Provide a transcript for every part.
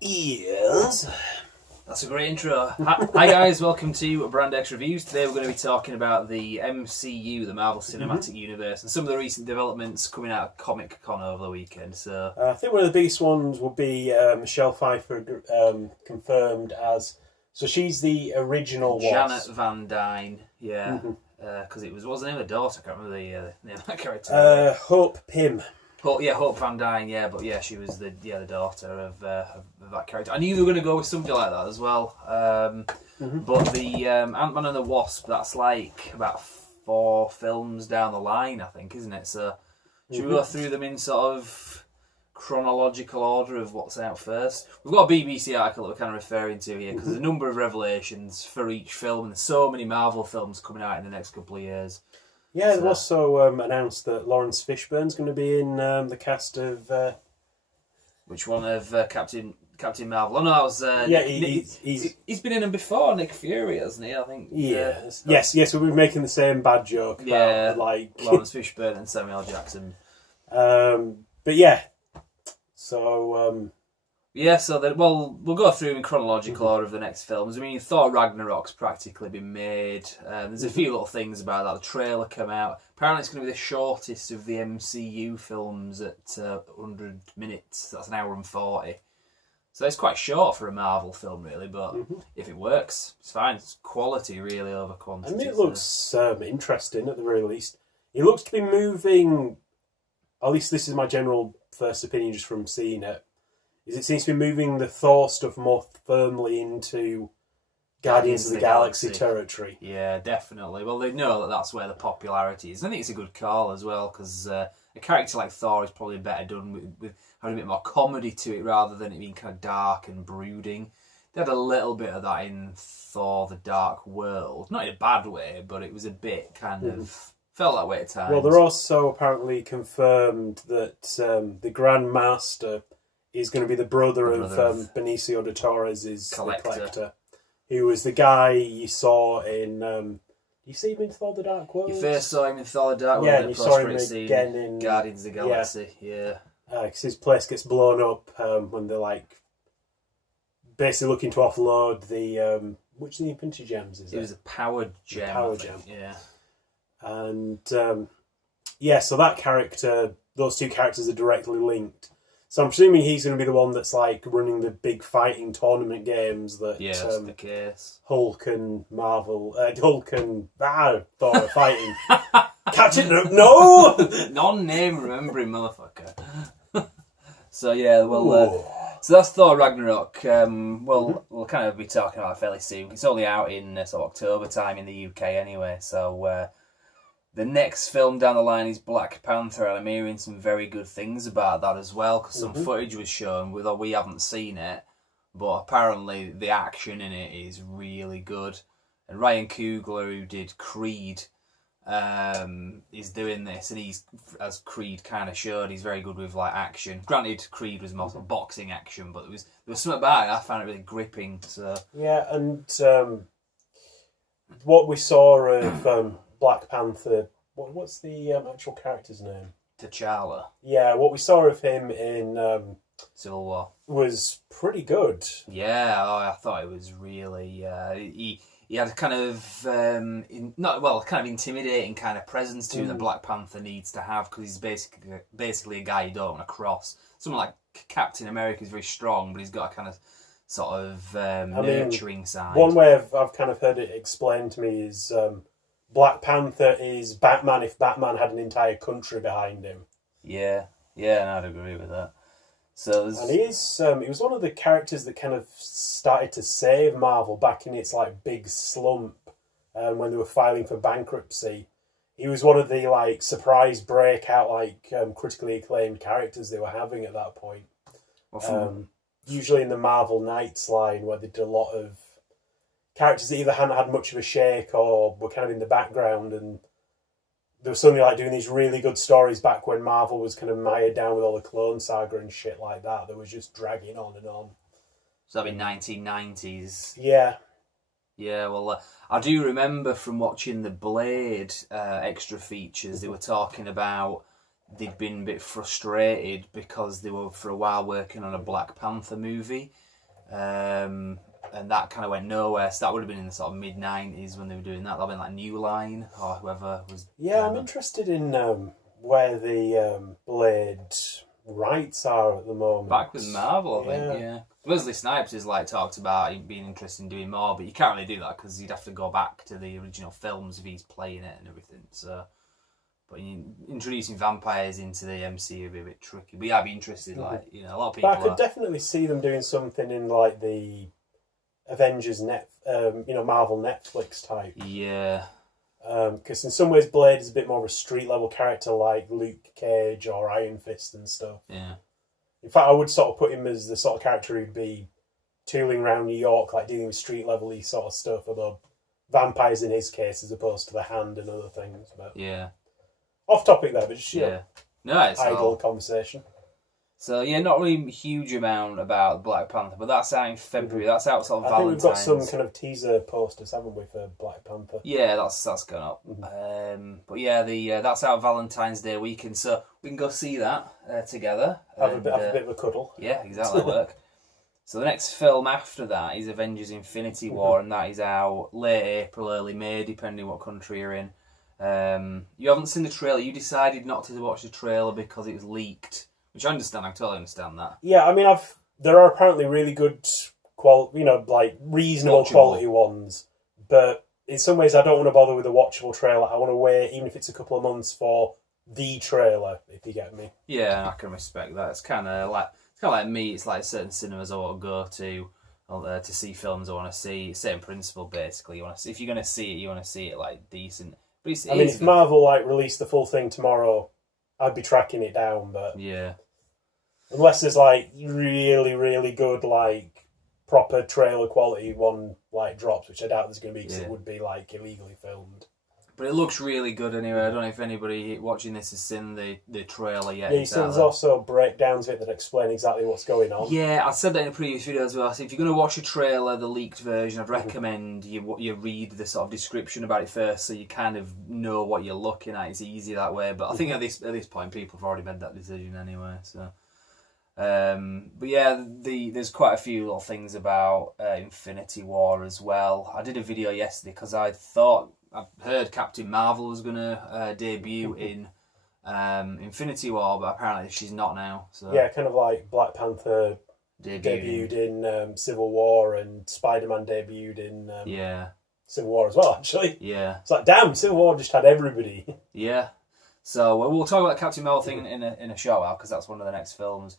Yes. That's a great intro. Hi guys, welcome to Brand X Reviews. Today we're going to be talking about the MCU, the Marvel Cinematic Universe, and some of the recent developments coming out of Comic Con over the weekend. So I think one of the biggest ones will be Michelle Pfeiffer confirmed as... So she's the original Janet Wasp. Van Dyne, yeah. Because it wasn't her daughter, I can't remember the name of that character. Hope Pym. Hope Van Dyne, yeah, but yeah, she was the daughter of that character. I knew they were going to go with something like that as well. But the Ant-Man and the Wasp, that's like about 4 films down the line, I think, isn't it? So should we go through them in sort of chronological order of what's out first? We've got a BBC article that we're kind of referring to here because there's a number of revelations for each film, and there's so many Marvel films coming out in the next couple of years. Yeah, they've also announced that Lawrence Fishburne's going to be in the cast of... Which one of Captain Marvel? Oh no, that was... he's been in them before, Nick Fury, hasn't he? I think. Yeah. Yes, we've been making the same bad joke about, like... Lawrence Fishburne and Samuel L. Jackson. But yeah, so... we'll go through in chronological order of the next films. I mean, Thor Ragnarok's practically been made. There's a few little things about that. The trailer came out. Apparently it's going to be the shortest of the MCU films at 100 minutes. That's an hour and 40. So it's quite short for a Marvel film, really, but if it works, it's fine. It's quality, really, over quantity. I mean, it looks interesting, at the very least. It looks to be moving, at least this is my general first opinion just from seeing it, is it seems to be moving the Thor stuff more firmly into Guardians of the Galaxy territory. Yeah, definitely. Well, they know that that's where the popularity is. I think it's a good call as well, because a character like Thor is probably better done with having a bit more comedy to it rather than it being kind of dark and brooding. They had a little bit of that in Thor the Dark World. Not in a bad way, but it was a bit kind of... felt that way at times. Well, they're also apparently confirmed that the Grand Master is going to be the brother of Benicio de Torres' Collector, who was the guy you saw in... you see him in Thor the Dark World? You first saw him in Thor the Dark World. Yeah, and you saw him again in... Guardians of the Galaxy, yeah. Because his place gets blown up when they're like basically looking to offload the... which of the Infinity Gems is it? It was a power gem. Power gem. Yeah. And so that character, those two characters are directly linked. So I'm presuming he's going to be the one that's like running the big fighting tournament games that that's the case. Hulk and Marvel, Hulk and Thor are fighting. Captain, no! Non-name remembering motherfucker. So yeah, so that's Thor Ragnarok. We'll kind of be talking about it fairly soon. It's only out in sort of October time in the UK anyway, so... the next film down the line is Black Panther, and I'm hearing some very good things about that as well, because some footage was shown, although we haven't seen it, but apparently the action in it is really good. And Ryan Coogler, who did Creed, is doing this, and he's, as Creed kind of showed, he's very good with like action. Granted, Creed was more boxing action, but there was something about it I found it really gripping. So yeah, and what we saw of Black Panther, what's the actual character's name? T'Challa. Yeah, what we saw of him in Civil War was pretty good. Yeah, I thought it was really... he had a kind of kind of intimidating kind of presence to him that Black Panther needs to have, because he's basically a guy you don't want to cross. Someone like Captain America is very strong, but he's got a kind of sort of nurturing side. One way I've kind of heard it explained to me is Black Panther is Batman if Batman had an entire country behind him. Yeah, and I'd agree with that. So and he was one of the characters that kind of started to save Marvel back in its like big slump when they were filing for bankruptcy. He was one of the like surprise breakout like critically acclaimed characters they were having at that point. Usually in the Marvel Knights line, where they did a lot of characters that either hadn't had much of a shake or were kind of in the background, and they were suddenly like doing these really good stories back when Marvel was kind of mired down with all the Clone Saga and shit like that. That was just dragging on and on. So that'd be 1990s. Yeah. Yeah, well, I do remember from watching the Blade extra features, they were talking about they'd been a bit frustrated because they were for a while working on a Black Panther movie, And that kind of went nowhere. So that would have been in the sort of mid-90s when they were doing that. That would have been like New Line or whoever was. Yeah, I'm interested in where the Blade rights are at the moment. Back with Marvel, I think, yeah. Wesley Snipes is like talked about being interested in doing more, but you can't really do that because you'd have to go back to the original films if he's playing it and everything. So, but introducing vampires into the MCU would be a bit tricky. But yeah, I'd be interested. Like, you know, a lot of people. But I could definitely see them doing something in like the Avengers Marvel Netflix type. Yeah. Because in some ways Blade is a bit more of a street level character like Luke Cage or Iron Fist and stuff. Yeah. In fact, I would sort of put him as the sort of character who'd be tooling around New York, like dealing with street level-y sort of stuff, although vampires in his case as opposed to the Hand and other things. But yeah. Off topic there, but just it's idle conversation. So yeah, not really a huge amount about Black Panther, but that's out in February. That's out sort of Valentine's. I think we've got some kind of teaser posters, haven't we, for Black Panther? Yeah, that's going up. But yeah, that's out Valentine's Day weekend, so we can go see that together. Have a bit of a cuddle. Yeah, exactly. Work. So the next film after that is Avengers Infinity War, and that is out late April, early May, depending what country you're in. You haven't seen the trailer. You decided not to watch the trailer because it was leaked. Which I understand, I totally understand that. Yeah, I mean, there are apparently really good reasonable quality ones, but in some ways I don't want to bother with a watchable trailer. I want to wait, even if it's a couple of months, for the trailer, if you get me. Yeah, I can respect that. It's kind of like me. It's like certain cinemas I want to go to see films I want to see. Same principle, basically. You want to see, if you're going to see it, you want to see it like decent. But if Marvel released the full thing tomorrow, I'd be tracking it down, but yeah. Unless there's really, really good proper trailer quality one drops, which I doubt there's going to be because it would be illegally filmed. But it looks really good anyway. I don't know if anybody watching this has seen the trailer yet. Yeah, you see there's also breakdowns of it that explain exactly what's going on. Yeah, I said that in a previous video as well. So if you're going to watch a trailer, the leaked version, I'd recommend you read the sort of description about it first, so you kind of know what you're looking at. It's easy that way. But I think at this point, people have already made that decision anyway. So. But yeah, there's quite a few little things about Infinity War as well. I did a video yesterday because I'd heard Captain Marvel was going to debut in Infinity War, but apparently she's not now. So yeah, kind of like Black Panther debuted in Civil War, and Spider-Man debuted in Civil War as well, actually. Yeah. It's like, damn, Civil War just had everybody. Yeah. So we'll talk about the Captain Marvel thing in a short while, because that's one of the next films.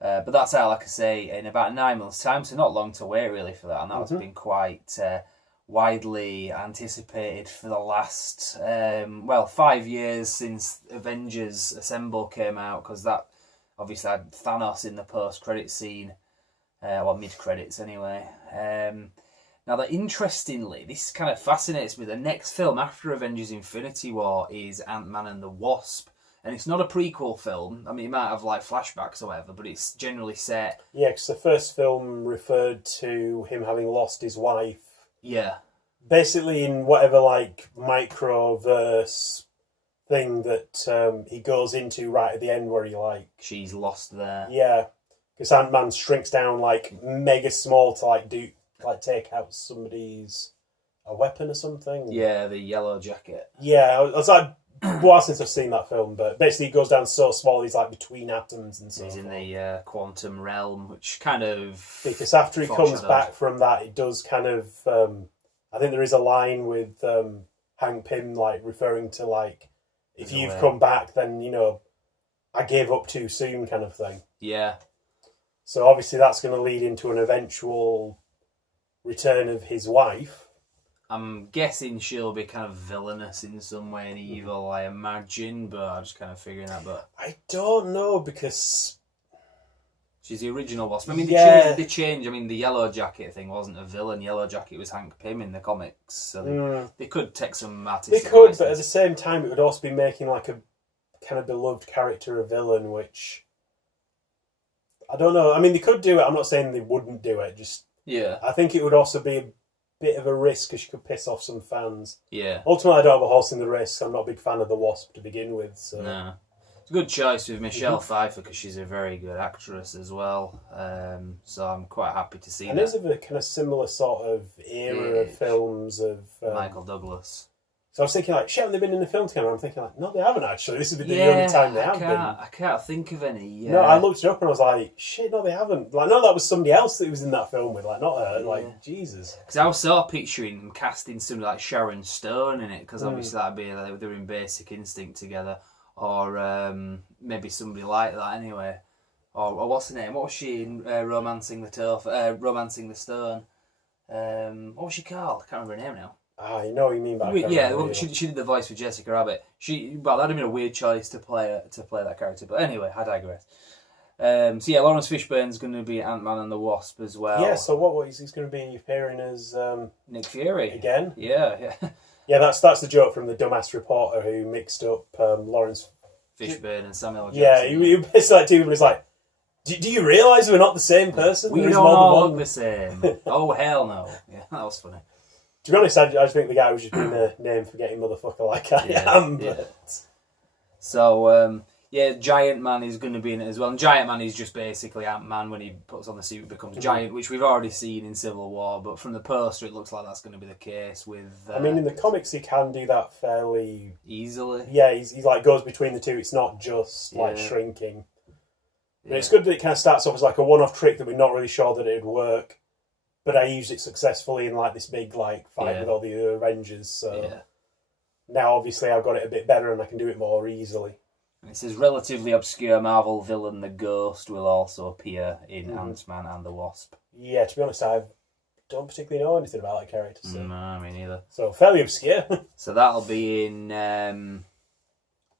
But that's out, like I say, in about 9 months' time, so not long to wait really for that, and that has been quite widely anticipated for the last 5 years since Avengers Assemble came out, because that obviously had Thanos in the post-credit scene, mid-credits anyway. Now, that interestingly, this kind of fascinates me. The next film after Avengers Infinity War is Ant-Man and the Wasp. And it's not a prequel film. I mean, it might have flashbacks or whatever, but it's generally set. Yeah, because the first film referred to him having lost his wife. Yeah. Basically, in whatever microverse thing that he goes into right at the end, where he she's lost there. Yeah, because Ant-Man shrinks down mega small to take out somebody's a weapon or something. Yeah, the yellow jacket. Yeah, I was while since I've seen that film, but basically he goes down so small he's between atoms and so he's in the quantum realm, which kind of... Because after he comes back from that, it does kind of... I think there is a line with Hank Pym referring to if you've come back, then, I gave up too soon kind of thing. Yeah. So obviously that's going to lead into an eventual return of his wife. I'm guessing she'll be kind of villainous in some way and evil, I imagine, but I'm just kind of figuring that. But I don't know, because she's the original Wasp. I mean, they change. I mean, the Yellow Jacket thing wasn't a villain. Yellow Jacket was Hank Pym in the comics, so they could take some artistic They could, license. but at the same time, it would also be making a kind of beloved character a villain, which I don't know. I mean, they could do it. I'm not saying they wouldn't do it. I think it would also be a bit of a risk because you could piss off some fans. Yeah. Ultimately, I don't have a horse in the race. I'm not a big fan of the Wasp to begin with. So. No. It's a good choice with Michelle Pfeiffer because she's a very good actress as well. So I'm quite happy to see and that. is of a kind of similar sort of era of films of Michael Douglas. So I was thinking, like, shit, have they been in a film together? I'm thinking, like, no, they haven't actually. This has been the only time they have been. I can't think of any. No, I looked it up and I was like, shit, no, they haven't. Like, no, that was somebody else that was in that film with, like, not her. Like, Jesus. Because I was sort of picturing them casting somebody like Sharon Stone in it, because obviously that'd be like they're in Basic Instinct together, or maybe somebody like that anyway. Or what's her name? What was she in Romancing the Stone? What was she called? I can't remember her name now. I know what you mean by she did the voice for Jessica Rabbit. That'd have been a weird choice to play that character. But anyway, I digress. So yeah, Lawrence Fishburne's going to be Ant-Man and the Wasp as well. Yeah. So what he's going to be appearing as Nick Fury again? Yeah. Yeah, that's the joke from the dumbass reporter who mixed up Lawrence Fishburne and Samuel Jackson. Yeah, he basically like two people. He's like, do you realise we're not the same person? We don't all look the same. Oh hell no! Yeah, that was funny. To be honest, I just think the guy was just being a name-forgetting motherfucker like I am. But... Yeah. So, Giant Man is going to be in it as well. And Giant Man is just basically Ant-Man when he puts on the suit, becomes giant, which we've already seen in Civil War. But from the poster, it looks like that's going to be the case with... I mean, in the comics, he can do that fairly... easily. Yeah, he's like goes between the two. It's not just like shrinking. But it's good that it kind of starts off as like a one-off trick that we're not really sure that it'd work. But I used it successfully in like this big like fight with all the other Avengers. So now obviously I've got it a bit better and I can do it more easily. And it says relatively obscure Marvel villain the Ghost will also appear in Ant-Man and the Wasp. Yeah, to be honest, I don't particularly know anything about that character. So. No, me neither. So fairly obscure. So that'll be in the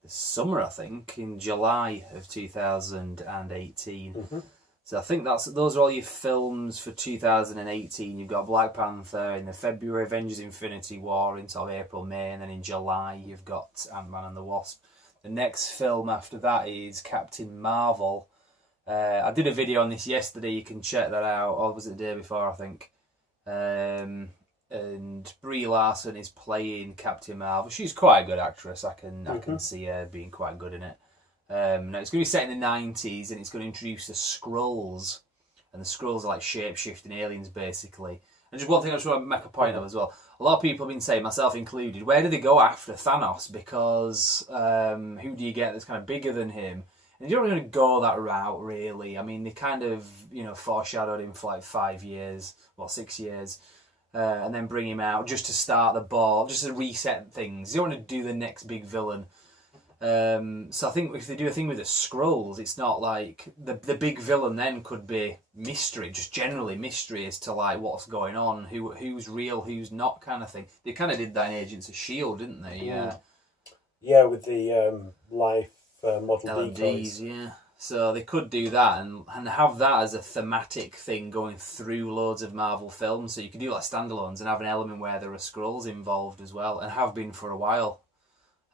summer, I think, in July of 2018. So I think those are all your films for 2018. You've got Black Panther in the February, Avengers Infinity War in sort of April, May, and then in July you've got Ant-Man and the Wasp. The next film after that is Captain Marvel. I did a video on this yesterday. You can check that out. Or was it the day before, I think? And Brie Larson is playing Captain Marvel. She's quite a good actress. I can see her being quite good in it. Now it's going to be set in the 90s and it's going to introduce the Skrulls. And the Skrulls are like shape-shifting aliens, basically. And just one thing I just want to make a point of as well. A lot of people have been saying, myself included, where do they go after Thanos? Because who do you get that's kind of bigger than him? And you don't really go that route, really. I mean, they kind of, foreshadowed him for like 5 years, 6 years. And then bring him out just to start the ball, just to reset things. You don't want to do the next big villain. So I think if they do a thing with the Skrulls, it's not like the big villain then could be mystery, just generally mystery as to like what's going on, who's real, who's not, kind of thing. They kind of did that in Agents of S.H.I.E.L.D., didn't they? Yeah, with the life model LMDs, yeah. So they could do that and have that as a thematic thing going through loads of Marvel films. So you could do like standalones and have an element where there are Skrulls involved as well, and have been for a while.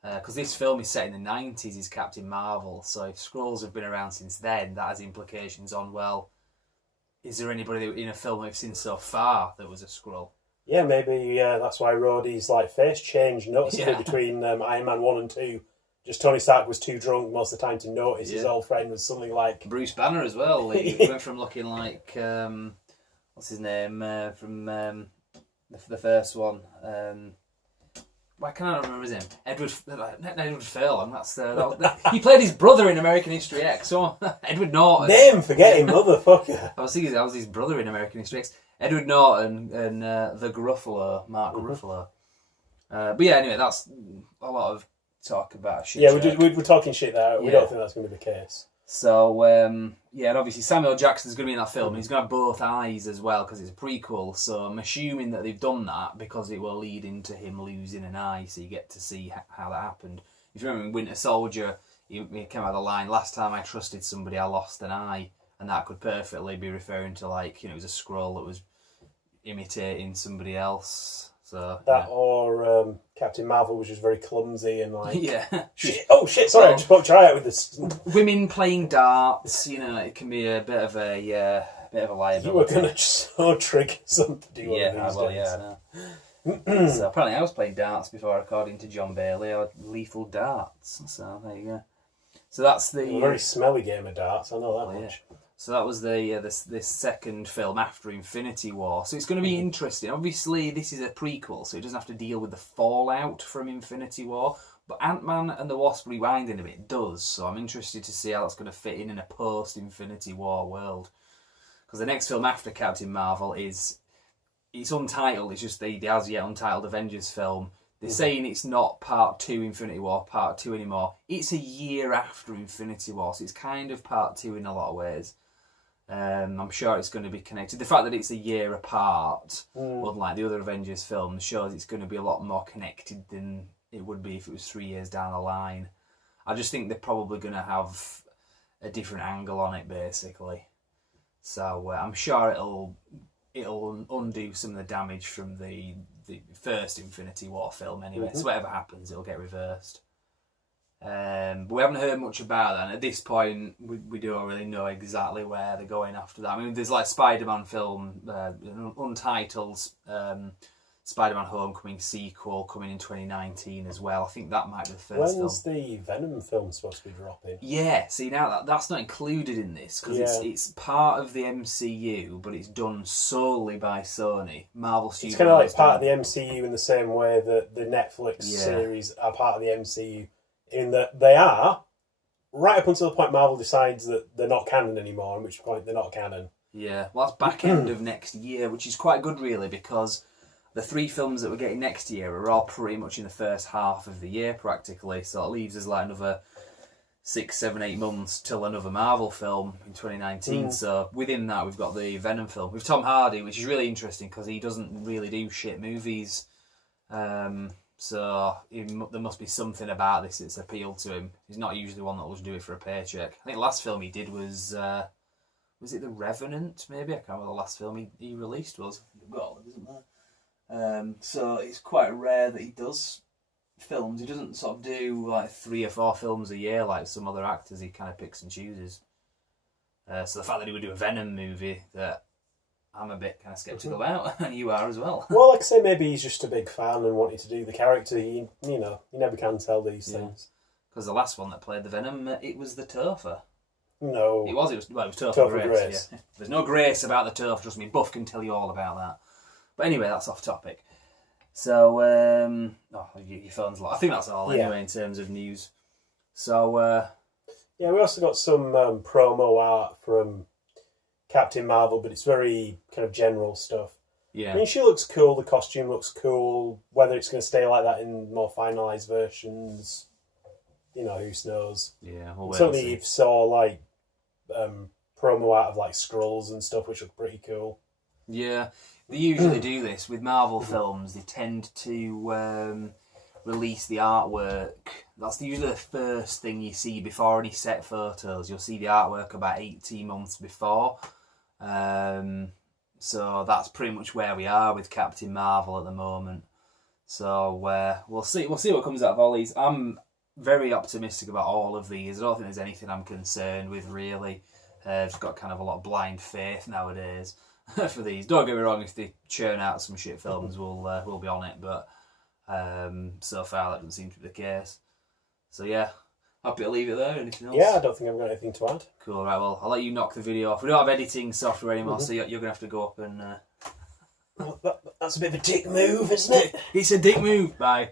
Because this film is set in the 90s, is Captain Marvel. So if Skrulls have been around since then, that has implications on, well, is there anybody in a film we've seen so far that was a Skrull? Yeah, maybe that's why Rhodey's like face changed noticeably between Iron Man 1 and 2. Just Tony Stark was too drunk most of the time to notice his old friend was something like... Bruce Banner as well. He went from looking like... what's his name? From the first one. Why can't I remember his name? Edward Furlong. He played his brother in American History X. So Edward Norton. Name, forget him, motherfucker. I was thinking that was his brother in American History X. Edward Norton and the Gruffalo, Mark Ruffalo. But yeah, anyway, that's a lot of talk about shit. Yeah, we're talking shit there. We don't think that's going to be the case. So, and obviously Samuel Jackson's going to be in that film. And he's going to have both eyes as well because it's a prequel. So I'm assuming that they've done that because it will lead into him losing an eye. So you get to see how that happened. If you remember in Winter Soldier, he came out of the line, last time I trusted somebody, I lost an eye. And that could perfectly be referring to like, it was a Skrull that was imitating somebody else. So that or Captain Marvel was just very clumsy and like shit. Oh shit! Sorry, I just poked your eye out with this. Women playing darts, it can be a bit of a liability. You were gonna just trigger somebody. I know. So apparently I was playing darts before, according to John Bailey. I had lethal darts. So there you go. So that's the a very smelly game of darts. I know that much. So that was this second film after Infinity War. So it's going to be interesting. Obviously, this is a prequel, so it doesn't have to deal with the fallout from Infinity War. But Ant-Man and the Wasp Rewinding a bit does. So I'm interested to see how that's going to fit in a post-Infinity War world. Because the next film after Captain Marvel it's untitled. It's just the as yet untitled Avengers film. They're saying it's not Part 2 Infinity War, Part 2 anymore. It's a year after Infinity War, so it's kind of Part 2 in a lot of ways. I'm sure it's going to be connected. The fact that it's a year apart, unlike the other Avengers films, shows it's going to be a lot more connected than it would be if it was 3 years down the line. I just think they're probably going to have a different angle on it, basically. So I'm sure it'll undo some of the damage from the first Infinity War film anyway. So whatever happens, it'll get reversed. But we haven't heard much about that. And at this point, we don't really know exactly where they're going after that. I mean, there's like a Spider-Man film, an untitled Spider-Man Homecoming sequel coming in 2019 as well. I think that might be the first film. When's the Venom film supposed to be dropping? Yeah, see now that's not included in this because it's part of the MCU, but it's done solely by Sony. Marvel Studios. It's kind of like part of the MCU in the same way that the Netflix series are part of the MCU, in that they are, right up until the point Marvel decides that they're not canon anymore, at which point they're not canon. Yeah, well that's back end of next year, which is quite good really, because the 3 films that we're getting next year are all pretty much in the first half of the year, practically. So it leaves us like another 6, 7, 8 months till another Marvel film in 2019. So within that, we've got the Venom film with Tom Hardy, which is really interesting because he doesn't really do shit movies. So there must be something about this that's appealed to him. He's not usually one that will just do it for a paycheck. I think the last film he did was it The Revenant, maybe? I can't remember the last film he released was. Well, isn't there? So it's quite rare that he does films. He doesn't sort of do like 3 or 4 films a year like some other actors. He kind of picks and chooses. So the fact that he would do a Venom movie that I'm a bit kind of sceptical about, and you are as well. Well, like I say, maybe he's just a big fan and wanted to do the character. You never can tell these things. Because the last one that played the Venom, it was the Topher. No. It was Topher Grace. Yeah. There's no Grace about the Topher, trust me. Buff can tell you all about that. But anyway, that's off topic. So, your phone's locked. I think that's all anyway in terms of news. So, we also got some promo art from Captain Marvel, but it's very kind of general stuff. Yeah. I mean, she looks cool, the costume looks cool. Whether it's going to stay like that in more finalised versions, who knows. Yeah, certainly you saw, like, promo art of, like, Skrulls and stuff, which look pretty cool. Yeah. They usually do this with Marvel films. They tend to release the artwork. That's usually the first thing you see before any set photos. You'll see the artwork about 18 months before. So that's pretty much where we are with Captain Marvel at the moment. So we'll see what comes out of all these. I'm very optimistic about all of these. I don't think there's anything I'm concerned with really. I've got kind of a lot of blind faith nowadays. For these, don't get me wrong. If they churn out some shit films, we'll be on it. But so far, that doesn't seem to be the case. So yeah, happy to leave it there. Anything else? Yeah, I don't think I've got anything to add. Cool. Right. Well, I'll let you knock the video off. We don't have editing software anymore, so you're gonna have to go up and. That's a bit of a dick move, isn't it? It's a dick move. Bye.